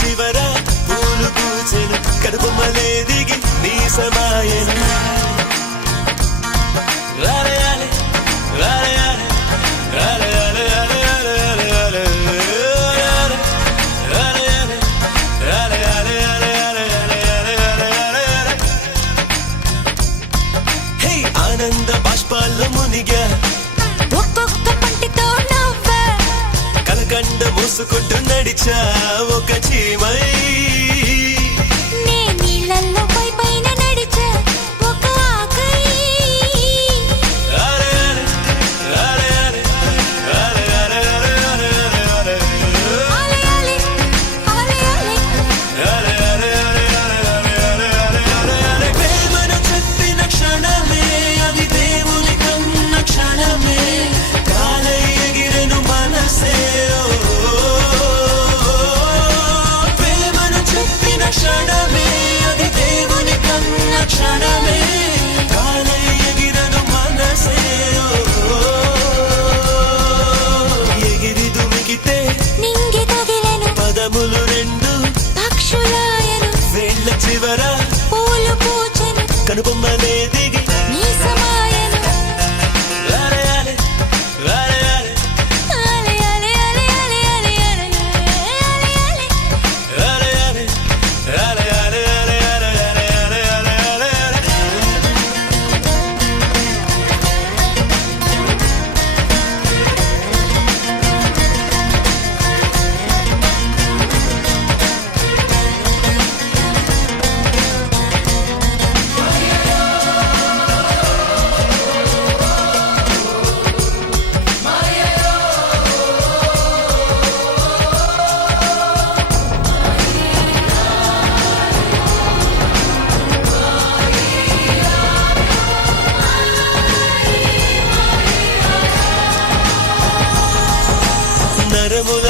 చివర పూలు పూచెను కడుపుమలే దిగి నీ సమాయను రాలయాలే రాలయాలే రాలయాలే రాలయాలే ఆనంద బాష్పాల్లో మునిగా ఒక్కొక్క పంటితో నవ్వా కలకండ మూసుకుంటూ నడిచా ఒక చీమై నే నీళ్ళల్లో పై పైన నడిచా ఒక ఆకై ఆలయాలే ఆలయాలే ప్రేమను చెప్పిన క్షణమే అది దేవుని కన్న క్షణమే కాలై ఎగిరెను మనసే ప్రేమను చెప్పిన క్షణమే అది దేవుని కన్న క్షణమే కాలై ఎగిరెను మనసే ఎగిరి దుమికితే నింగి తగిలెను పదములు రెండు పక్షులాయను వేళ్ళ చివర పూలు పూచెను కనుబొమ్మలే దిగి నీ సమాయను రాలయాలే రాలయాలే ఆలయాలే ఆలయాలే ఆలయాలే ఆలయాలే రాలయాలే రాలయాలే రాలయాలే నరముల